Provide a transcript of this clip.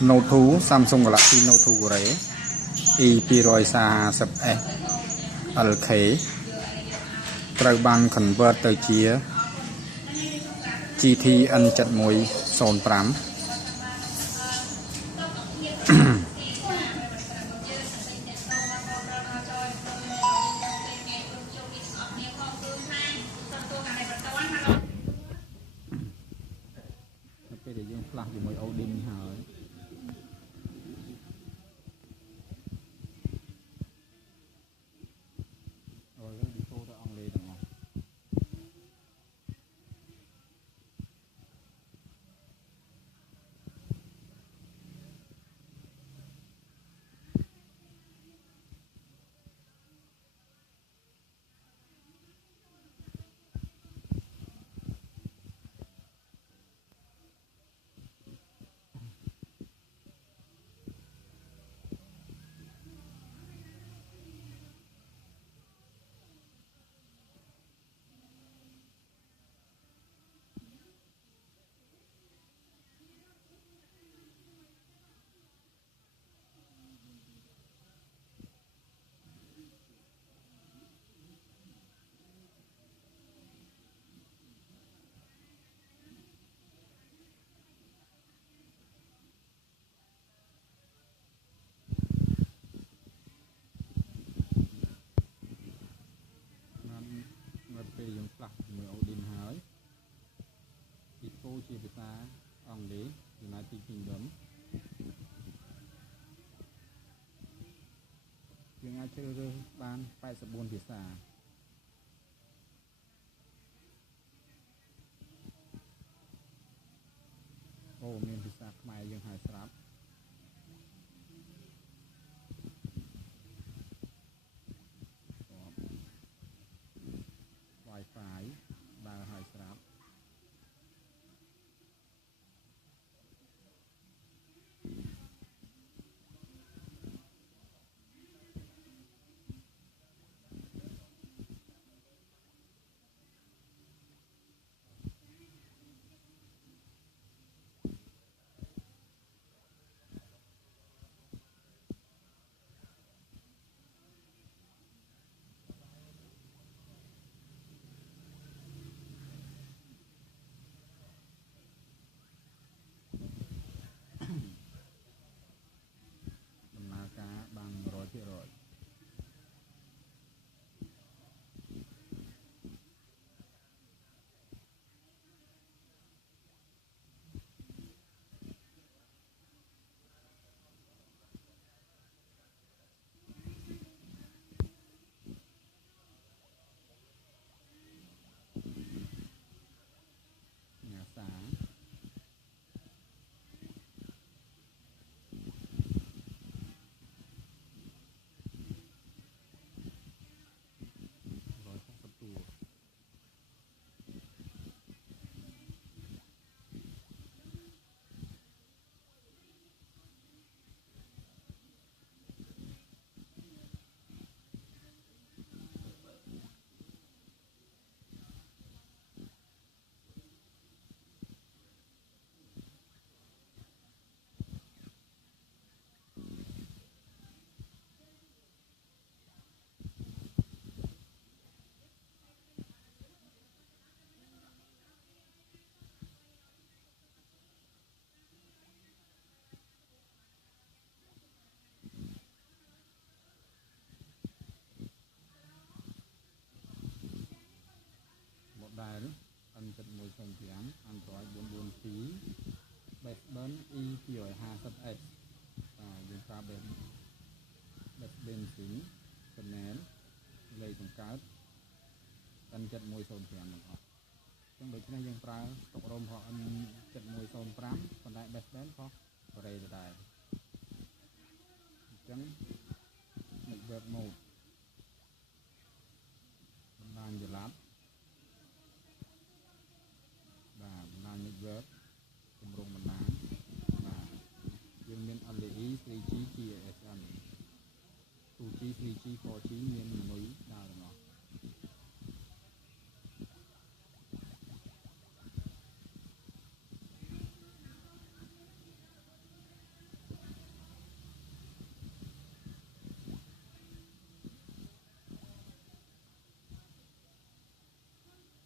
Note 2 Samsung Galaxy Note 2 Grey E240S LK ត្រូវបាន convert ទៅជា GT N7105ពេលដែលយើងផ្លាស់ជាមួយ Odin ហើយអូយវាចូលទៅអង់គ្លេសទាំងអស់ពេលយើងផ្លាស់ជាមួយ Odin ហើយពីពោជាភាសាអង់គ្លេស United Kingdom យើងអាចជ្រើសរើសបាន84ភាសាអូមានភាសាខ្មែរយើងហើយស្រាប់Wi-Fi ដើរហើយស្រាប់ដំណើរការបាន 100% ញ៉ាសា160តួដែល N7105 Android 442 Baseband E250S យើងប្រើ Baseband SIM Channel លេខបង្កើត N7105 ទាំងអស់អញ្ចឹងដូច្នេះយើងប្រើស្តុករ៉ូមរបស់ N7105 ប៉ុន្តែ Baseband ខុស Array ដែរអញ្ចឹង